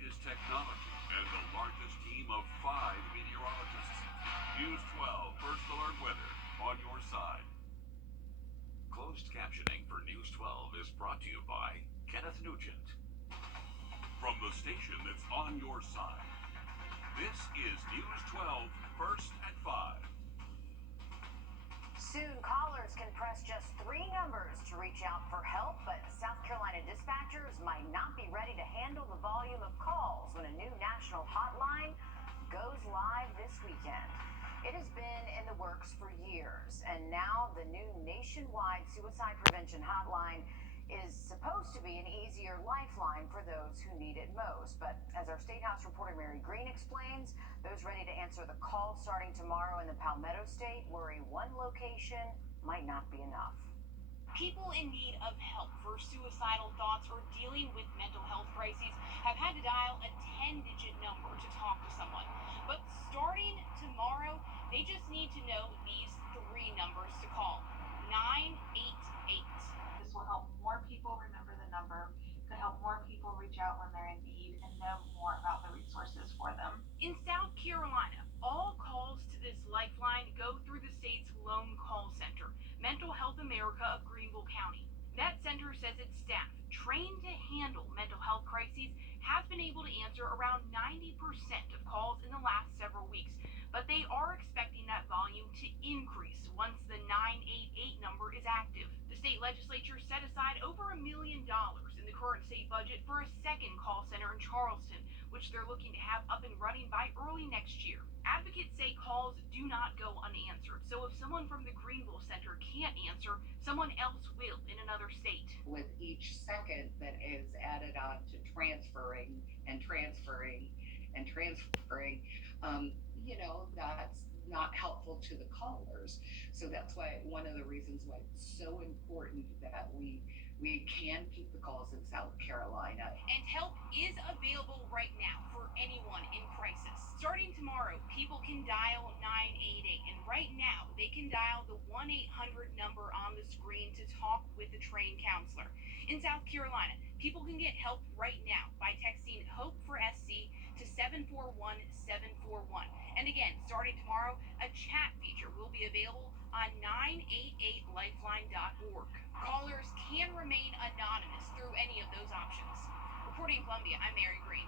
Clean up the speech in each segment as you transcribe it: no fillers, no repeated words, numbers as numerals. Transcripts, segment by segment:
latest technology and the largest team of 5 meteorologists. News 12 First Alert Weather on your side. Closed captioning for News 12 is brought to you by Kenneth Nugent. From the station that's on your side, this is News 12 First at 5. Soon, callers can press just 3 numbers to reach out for help, but South Carolina dispatchers might not be ready to handle the volume of calls when a new national hotline goes live this weekend. It has been in the works for years, and now the new nationwide suicide prevention hotline is supposed to be an easier lifeline for those who need it most. But as our State House reporter Mary Green explains, those ready to answer the call starting tomorrow in the Palmetto State worry one location might not be enough. People in need of help for suicidal thoughts or dealing with mental health crises have had to dial a 10-digit number to talk to someone. But starting tomorrow, they just need to know these 3 numbers to call: 988. This will help more people remember the number, could help more people reach out when they're in need and know more about the resources for them. In South Carolina, all calls to this lifeline go through the state's lone call center, Mental Health America of Greenville County. That center says its staff, trained to handle mental health crises, has been able to answer around 90% of calls in the last several weeks, but they are expecting that volume to increase once the 988 number is active. The state legislature set aside over $1 million in the current state budget for a second call center in Charleston, which they're looking to have up and running by early next year. Advocates say calls do not go unanswered, so if someone from the Greenville Center can't answer, someone else will in another state. With each second that is added on to transferring, that's not helpful to the callers. So that's why one of the reasons why it's so important that we can keep the calls in South Carolina. And help is available right now for anyone in crisis. Starting tomorrow, people can dial 988, and right now they can dial the 1-800 number on the screen to talk with a trained counselor. In South Carolina, people can get help right now by texting HOPE for SC to 741-741. And again, starting tomorrow, a chat feature will be available on 988lifeline.org. Callers can remain anonymous through any of those options. Reporting in Columbia, I'm Mary Green.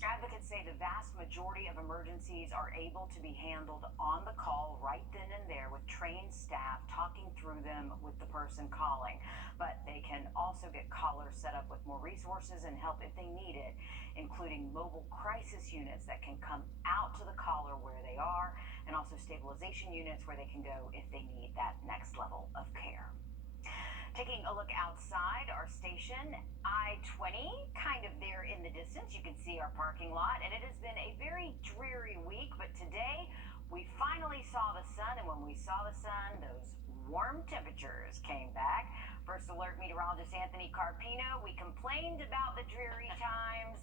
Advocates say the vast majority of emergencies are able to be handled on the call right then and there with trained staff talking through them with the person calling. But they can also get callers set up with more resources and help if they need it, including mobile crisis units that can come out to the caller where they are, and also stabilization units where they can go if they need that next level of care. Taking a look outside our station, I-20, kind of there in the distance. You can see our parking lot, and it has been a very dreary week, but today we finally saw the sun, and when we saw the sun, those warm temperatures came back. First Alert meteorologist Anthony Carpino, we complained about the dreary times.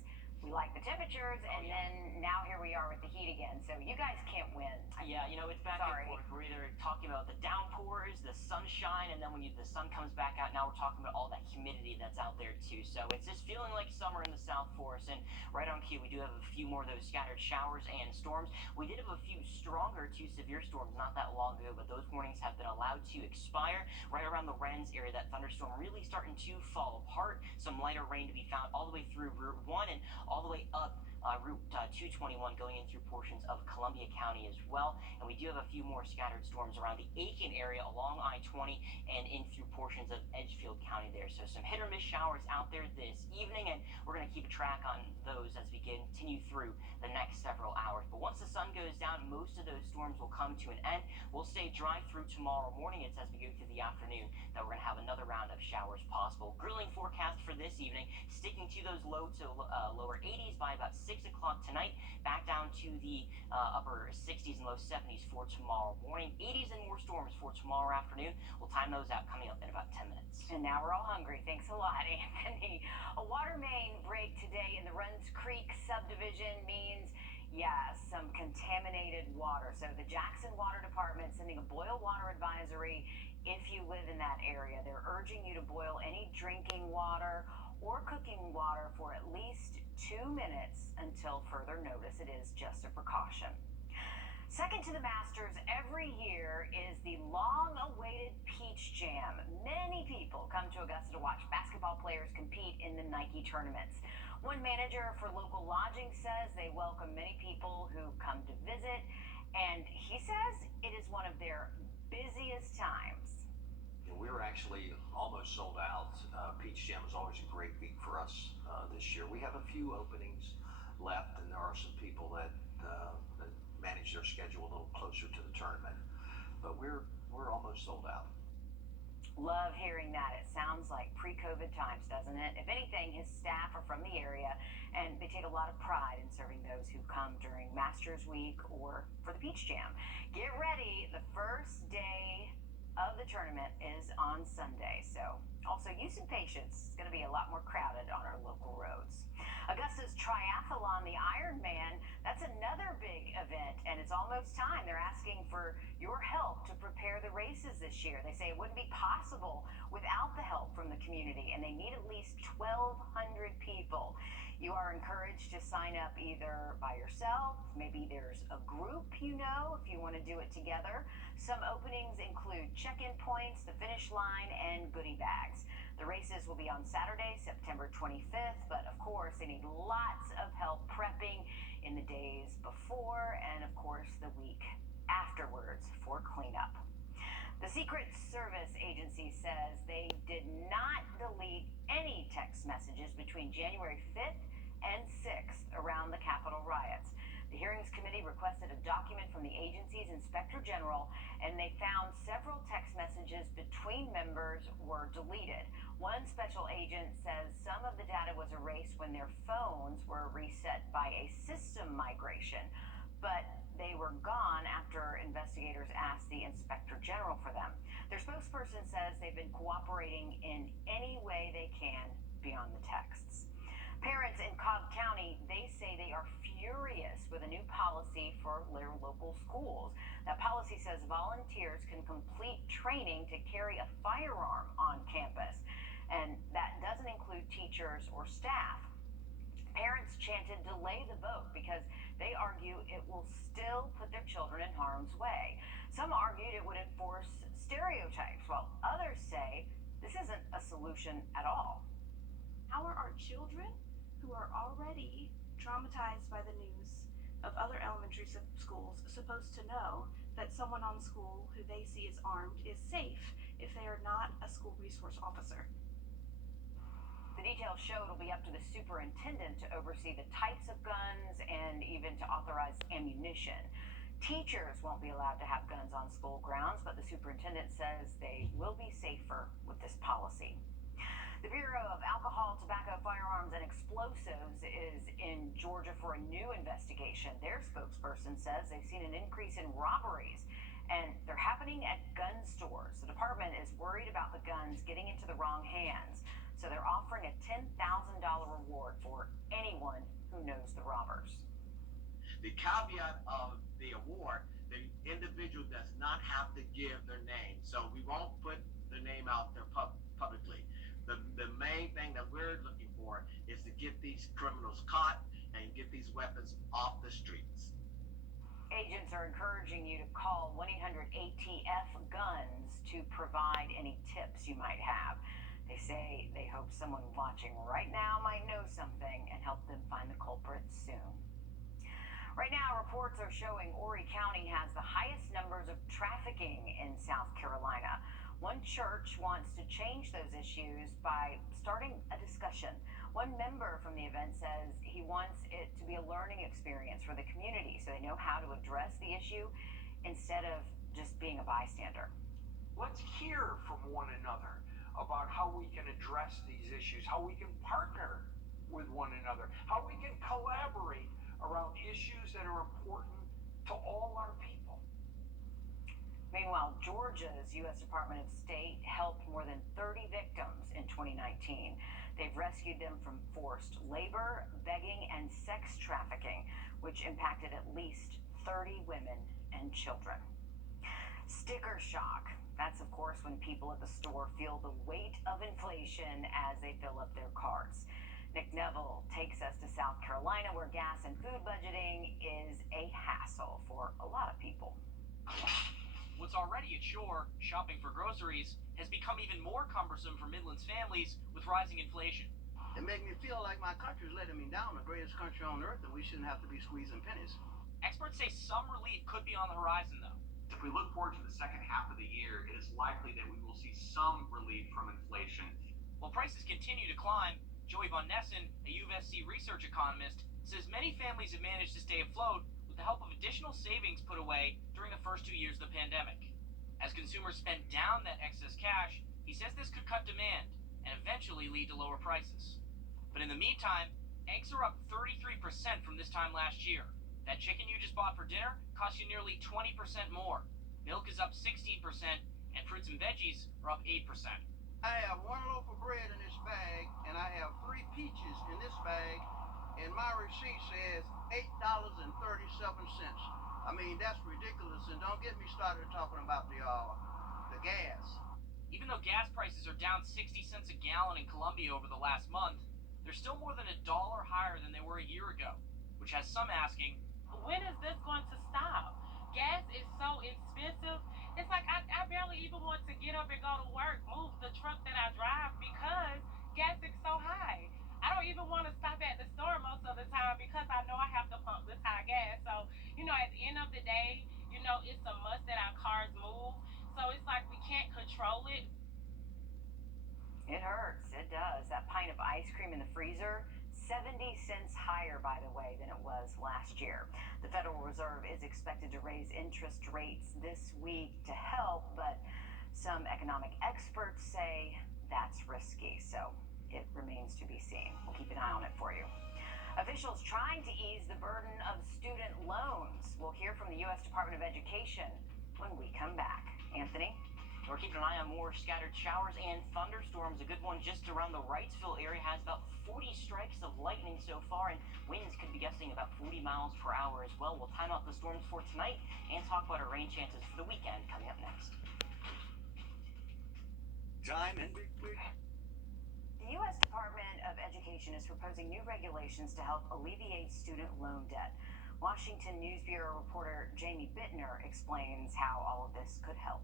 We like the temperatures, and then now here we are with the heat again. So you guys can't win. Yeah, it's back and forth. We're either talking about the downpours, the sunshine, and then when the sun comes back out, now we're talking about all that humidity that's out there too. So it's just feeling like summer in the South for us. And right on cue, we do have a few more of those scattered showers and storms. We did have a few stronger to severe storms not that long ago, but those warnings have been allowed to expire. Right around the Wrens area, that thunderstorm really starting to fall apart. Some lighter rain to be found all the way through Route 1 and all the way up Route 221 going in through portions of Columbia County as well. And we do have a few more scattered storms around the Aiken area along I-20 and in through portions of Edgefield County there. So some hit or miss showers out there this evening, and we're going to keep a track on those as we continue through the next several hours. But once the sun goes down, most of those storms will come to an end. We'll stay dry through tomorrow morning. It's as we go through the afternoon that we're going to have another round of showers possible. Grilling forecast for this evening, sticking to those low to lower 80s by about 6 o'clock tonight, back down to the upper 60s and low 70s for tomorrow morning. 80s and more storms for tomorrow afternoon. We'll time those out coming up in about 10 minutes. And now we're all hungry. Thanks a lot, Anthony. A water main break today in the Runs Creek subdivision means, some contaminated water. So the Jackson Water Department sending a boil water advisory if you live in that area. They're urging you to boil any drinking water or cooking water for at least 2 minutes until further notice. It is just a precaution. Second to the Masters every year is the long-awaited Peach Jam. Many people come to Augusta to watch basketball players compete in the Nike tournaments. One manager for local lodging says they welcome many people who come to visit, and he says it is one of their busiest times. We were actually almost sold out. Peach Jam is always a great week for us this year. We have a few openings left, and there are some people that manage their schedule a little closer to the tournament. But we're almost sold out. Love hearing that. It sounds like pre-COVID times, doesn't it? If anything, his staff are from the area, and they take a lot of pride in serving those who come during Masters Week or for the Peach Jam. Get ready. The first day of the tournament is on Sunday, so also use some patience. It's going to be a lot more crowded on our local roads. Augusta's Triathlon, the Ironman, that's another big event, and it's almost time. They're asking for your help to prepare the races this year. They say it wouldn't be possible without the help from the community, and they need at least 1,200 people. You are encouraged to sign up either by yourself, maybe there's a group if you want to do it together. Some openings include check-in points, the finish line, and goodie bags. The races will be on Saturday, September 25th, but of course they need lots of help prepping in the days before and of course the week afterwards for cleanup. The Secret Service Agency says they did not delete any text messages between January 5th and 6th around the Capitol riots. The Hearings Committee requested a document from the agency's Inspector General, and they found several text messages between members were deleted. One special agent says some of the data was erased when their phones were reset by a system migration, but they were gone after investigators asked the Inspector General for them. Their spokesperson says they've been cooperating in any way they can beyond the texts. Parents in Cobb County, they say they are furious with a new policy for their local schools. That policy says volunteers can complete training to carry a firearm on campus, and that doesn't include teachers or staff. Parents chanted delay the vote because they argue it will still put their children in harm's way. Some argued it would enforce stereotypes, while others say this isn't a solution at all. How are our children, who are already traumatized by the news of other elementary schools, supposed to know that someone on school who they see as armed is safe if they are not a school resource officer? The details show it'll be up to the superintendent to oversee the types of guns and even to authorize ammunition. Teachers won't be allowed to have guns on school grounds, but the superintendent says they will be safer with this policy. The Bureau of Alcohol, Tobacco, Firearms, and Explosives is in Georgia for a new investigation. Their spokesperson says they've seen an increase in robberies, and they're happening at gun stores. The department is worried about the guns getting into the wrong hands, so they're offering a $10,000 reward for anyone who knows the robbers. The caveat of the award, the individual does not have to give their name, so we won't put the name out there publicly. The main thing that we're looking for is to get these criminals caught and get these weapons off the streets. Agents are encouraging you to call 1-800-ATF-GUNS to provide any tips you might have. They say they hope someone watching right now might know something and help them find the culprits soon. Right now, reports are showing Horry County has the highest numbers of trafficking in South Carolina. One church wants to change those issues by starting a discussion. One member from the event says he wants it to be a learning experience for the community so they know how to address the issue instead of just being a bystander. Let's hear from one another about how we can address these issues, how we can partner with one another, how we can collaborate around issues that are important to all our people. Meanwhile, Georgia's U.S. Department of State helped more than 30 victims in 2019. They've rescued them from forced labor, begging, and sex trafficking, which impacted at least 30 women and children. Sticker shock. That's, of course, when people at the store feel the weight of inflation as they fill up their carts. Nick Neville takes us to South Carolina, where gas and food budgeting is a hassle for a lot of people. What's already a chore, shopping for groceries, has become even more cumbersome for Midland's families with rising inflation. It makes me feel like my country's letting me down, the greatest country on earth, and we shouldn't have to be squeezing pennies. Experts say some relief could be on the horizon, though. If we look forward to the second half of the year, it is likely that we will see some relief from inflation. While prices continue to climb, Joey Von Nessen, a UofSC research economist, says many families have managed to stay afloat with the help of additional savings put away during the first 2 years of the pandemic. As consumers spend down that excess cash, he says this could cut demand and eventually lead to lower prices. But in the meantime, eggs are up 33% from this time last year. That chicken you just bought for dinner costs you nearly 20% more. Milk is up 16%, and fruits and veggies are up 8%. I have 1 loaf of bread in this bag, and I have 3 peaches in this bag, and my receipt says $8.37. I mean, that's ridiculous, and don't get me started talking about the gas. Even though gas prices are down 60 cents a gallon in Colombia over the last month, they're still more than $1 higher than they were a year ago, which has some asking, when is this going to stop? Gas is so expensive. It's like I barely even want to get up and go to work, move the truck that I drive because gas is so high. I don't even want to stop at the store most of the time because I know I have to pump this high gas. So, at the end of the day, it's a must that our cars move. So it's like we can't control it. It hurts. It does. That pint of ice cream in the freezer, 70 cents higher, by the way, than it was last year. The Federal Reserve is expected to raise interest rates this week to help, but some economic experts say that's risky, so it remains to be seen. We'll keep an eye on it for you. Officials trying to ease the burden of student loans. We'll hear from the U.S. Department of Education when we come back. Anthony? We're keeping an eye on more scattered showers and thunderstorms. A good one just around the Wrightsville area has about 40 strikes of lightning so far, and winds could be gusting about 40 miles per hour as well. We'll time out the storms for tonight and talk about our rain chances for the weekend coming up next. Time and The U.S. Department of Education is proposing new regulations to help alleviate student loan debt. Washington News Bureau reporter Jamie Bittner explains how all of this could help.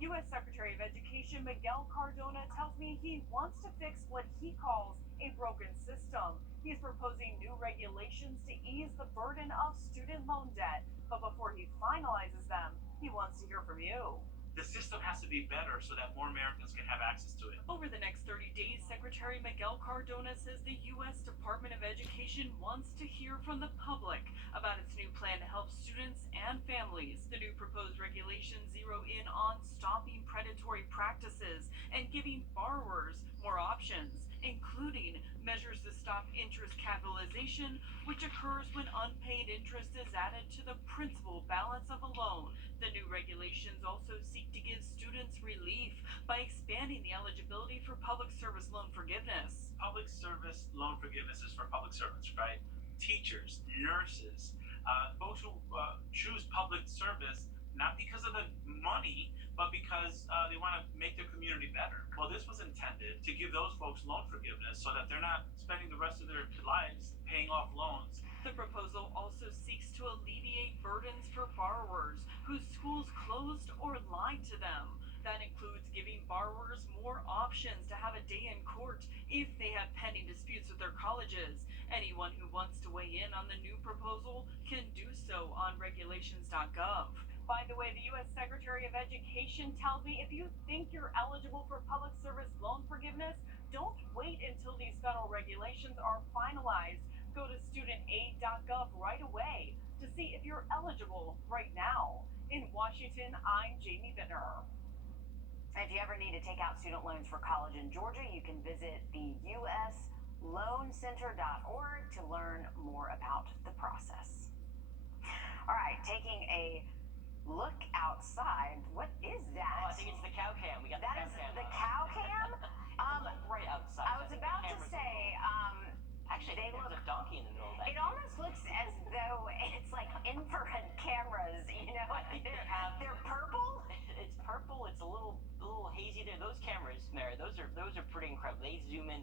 U.S. Secretary of Education Miguel Cardona tells me he wants to fix what he calls a broken system. He is proposing new regulations to ease the burden of student loan debt. But before he finalizes them, he wants to hear from you. The system has to be better so that more Americans can have access to it. Over the next 30 days, Secretary Miguel Cardona says the U.S. Department of Education wants to hear from the public about its new plan to help students and families. The new proposed regulations zero in on stopping predatory practices and giving borrowers more options, including measures to stop interest capitalization, which occurs when unpaid interest is added to the principal balance of a loan. The new regulations also seek to give students relief by expanding the eligibility for public service loan forgiveness. Public service loan forgiveness is for public servants, right? Teachers, nurses, folks who choose public service not because of the money, but because they want to make their community better. Well, this was intended to give those folks loan forgiveness so that they're not spending the rest of their lives paying off loans. The proposal also seeks to alleviate burdens for borrowers whose schools closed or lied to them. That includes giving borrowers more options to have a day in court if they have pending disputes with their colleges. Anyone who wants to weigh in on the new proposal can do so on regulations.gov. By the way, the U.S. Secretary of Education tells me if you think you're eligible for public service loan forgiveness, don't wait until these federal regulations are finalized. Go to studentaid.gov right away to see if you're eligible right now. In Washington, I'm Jamie Bittner. If you ever need to take out student loans for college in Georgia, you can visit the usloancenter.org to learn more about the process. All right, taking a look outside. What is that? Oh, I think it's the cow cam. We got that the cow cam. That is the cow cam? Right outside. I was about to say, actually, there's a donkey in the middle of that. It almost looks as though it's like infrared cameras, cameras, Mary, those are pretty incredible. They zoom in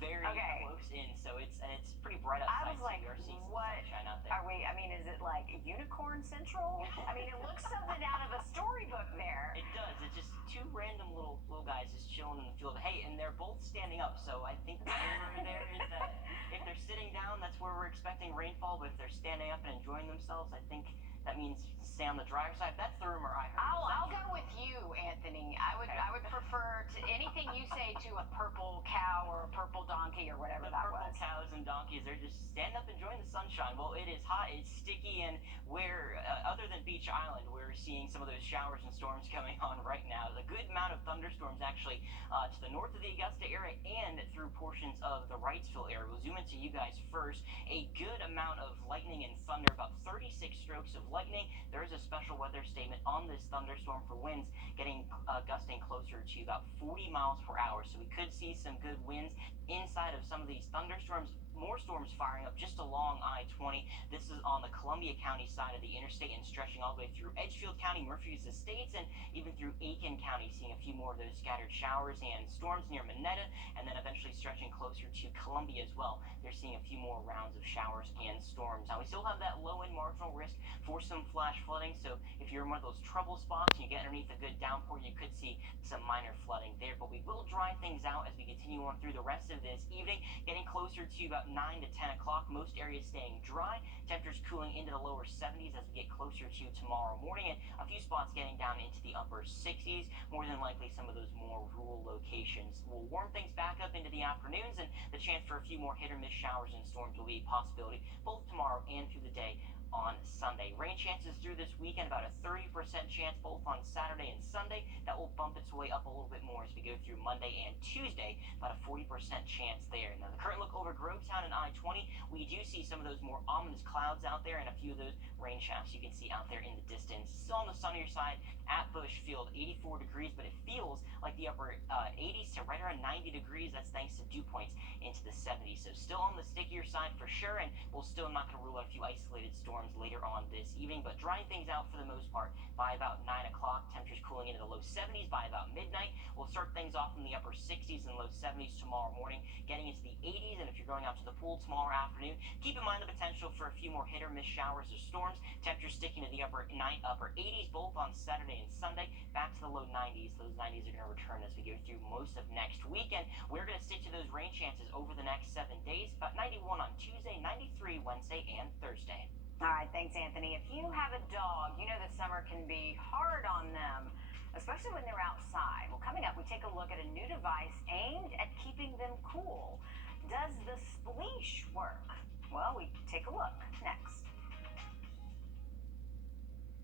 very close in, so it's pretty bright outside. I was like, so we are seeing some what sunshine out there. are we? I mean, is it like Unicorn Central? I mean, it looks something out of a storybook there. It does. It's just two random little guys just chilling in the field. Hey, and they're both standing up, so I think the rumor there is that if they're sitting down, that's where we're expecting rainfall. But if they're standing up and enjoying themselves, I think that means stay on the drier side. That's the rumor I heard. I'll go with you, Anthony. I would prefer to anything you say to a purple cow or a purple donkey or whatever that was. Purple cows and donkeys, they're just standing up enjoying the sunshine. Well, it is hot, it's sticky, and we're other than Beach Island, we're seeing some of those showers and storms coming on right now. A good amount of thunderstorms actually to the north of the Augusta area and through portions of the Wrightsville area. We'll zoom into you guys first. A good amount of lightning and thunder, about 36 strokes of lightning. There is a special weather statement on this thunderstorm for winds getting gusting closer to about 40 miles per hour. So we could see some good winds inside of some of these thunderstorms. More storms firing up just along I-20. This is on the Columbia County side of the interstate and stretching all the way through Edgefield County, Murphy's Estates, and even through Aiken County, seeing a few more of those scattered showers and storms near Minetta, and then eventually stretching closer to Columbia as well. They're seeing a few more rounds of showers and storms. Now, we still have that low-end marginal risk for some flash flooding, so if you're in one of those trouble spots and you get underneath a good downpour, you could see some minor flooding there. But we will dry things out as we continue on through the rest of this evening, getting closer to about 9 to 10 o'clock. Most areas staying dry. Temperatures cooling into the lower 70s as we get closer to tomorrow morning, and a few spots getting down into the upper 60s. More than likely, some of those more rural locations will warm things back up into the afternoons, and the chance for a few more hit or miss showers and storms will be a possibility both tomorrow and through the day on Sunday. Rain chances through this weekend, about a 30% chance both on Saturday and Sunday. That will bump its way up a little bit more as we go through Monday and Tuesday, about a 40% chance there. Now, the current look over Grovetown and I-20, we do see some of those more ominous clouds out there and a few of those rain shafts you can see out there in the distance. Still on the sunnier side at Bushfield, 84 degrees, but it feels like the upper 80s to right around 90 degrees. That's thanks to dew points into the 70s. So still on the stickier side for sure, and we'll still not going to rule out a few isolated storms later on this evening, but drying things out for the most part by about 9 o'clock. Temperatures cooling into the low 70s by about midnight. We'll start things off in the upper 60s and low 70s tomorrow morning, getting into the 80s. And if you're going out to the pool tomorrow afternoon, keep in mind the potential for a few more hit or miss showers or storms. Temperatures sticking to the upper 80s both on Saturday and Sunday, back to the low 90s. Those 90s are going to return as we go through most of next weekend. We're going to stick to those rain chances over the next 7 days. About 91 on Tuesday, 93 Wednesday and Thursday. All right, thanks, Anthony. If you have a dog, you know that summer can be hard on them, especially when they're outside. Well, coming up, we take a look at a new device aimed at keeping them cool. Does the spleesh work? Well, we take a look next.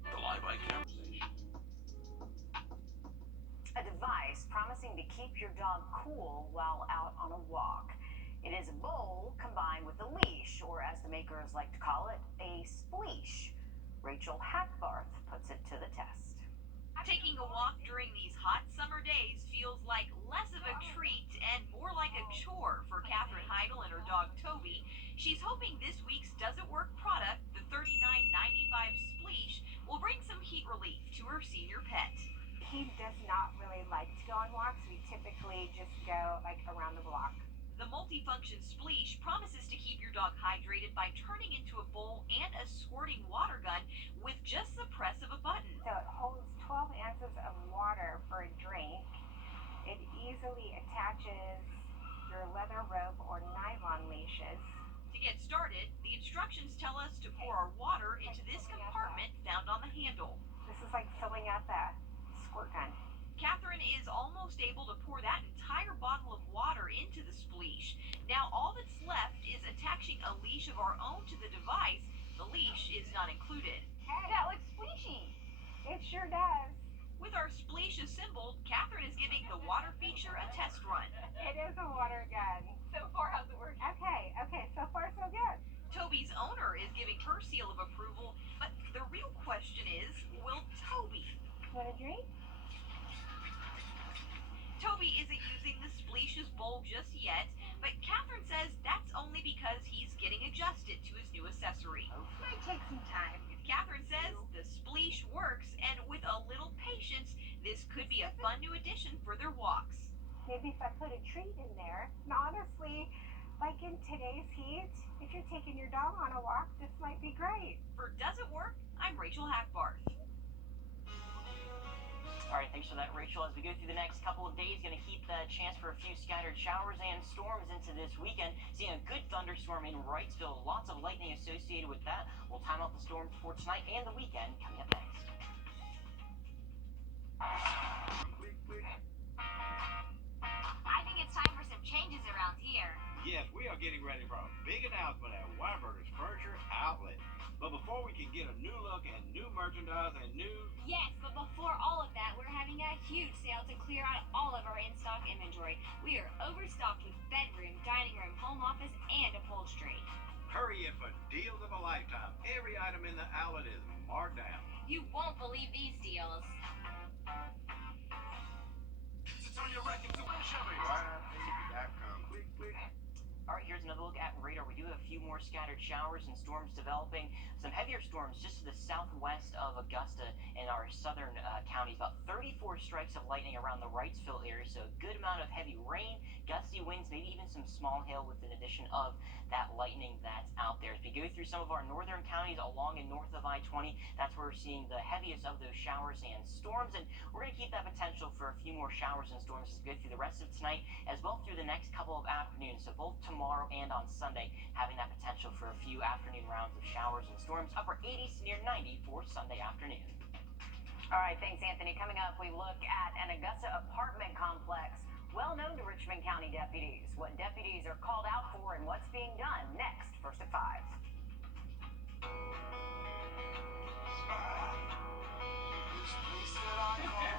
The Live Bike Conversation. A device promising to keep your dog cool while out on a walk. It is a bowl combined with a leash, or as the makers like to call it, a spleesh. Rachel Hackbarth puts it to the test. Taking a walk during these hot summer days feels like less of a treat and more like a chore for Catherine Heidel and her dog Toby. She's hoping this week's Does It Work product, the $39.95 spleesh, will bring some heat relief to her senior pet. He does not really like to go on walks. We typically just go like around the block. The multifunction spleesh promises to keep your dog hydrated by turning into a bowl and a squirting water gun with just the press of a button. So it holds 12 ounces of water for a drink. It easily attaches your leather rope or nylon leashes. To get started, the instructions tell us to pour our water into this compartment found on the handle. This is like filling up a squirt gun. Catherine is almost able to pour that entire bottle of water into the spleesh. Now all that's left is attaching a leash of our own to the device. The leash is not included. Hey, that looks spleeshy. It sure does. With our spleesh assembled, Catherine is giving the water feature a test run. It is a water gun. So far, how's it working? Okay, so far so good. Toby's owner is giving her seal of approval, but the real question is, will Toby? Want a drink? Toby isn't using the spleesh's bowl just yet, but Catherine says that's only because he's getting adjusted to his new accessory. Might take some time. Catherine says the spleesh works, and with a little patience, This could be a fun new addition for their walks. Maybe if I put a treat in there. And honestly, like in today's heat, if you're taking your dog on a walk, this might be great. For Does It Work? I'm Rachel Hackbarth. All right, thanks for that, Rachel. As we go through the next couple of days, going to keep the chance for a few scattered showers and storms into this weekend. Seeing a good thunderstorm in Wrightsville. Lots of lightning associated with that. We'll time out the storms for tonight and the weekend coming up next. I think it's time for some changes around here. Yes, we are getting ready for a big announcement at Wrdw's Furniture Outlet. But before we can get a new look and new merchandise and new... Yes, but before all of that, we're having a huge sale to clear out all of our in-stock inventory. We are overstocked with bedroom, dining room, home office, and upholstery. Hurry in for deals of a lifetime. Every item in the outlet is marked down. You won't believe these deals. It's on your record to win, Chevy. All right, here's another look at radar. We do have a few more scattered showers and storms developing. Some heavier storms just to the southwest of Augusta and our southern counties. About 34 strikes of lightning around the Wrightsville area, so a good amount of heavy rain, gusty winds, maybe even some small hail with an addition of that lightning that's out there. As we go through some of our northern counties along and north of I-20, that's where we're seeing the heaviest of those showers and storms, and we're going to keep that potential for a few more showers and storms as we go through the rest of tonight, as well through the next couple of afternoons. So both tomorrow and on Sunday, having that potential for a few afternoon rounds of showers and storms. Upper 80s to near 90 for Sunday afternoon. All right, thanks, Anthony. Coming up, we look at an Augusta apartment complex well known to Richmond County deputies. What deputies are called out for and what's being done next, first at 5. This place that I call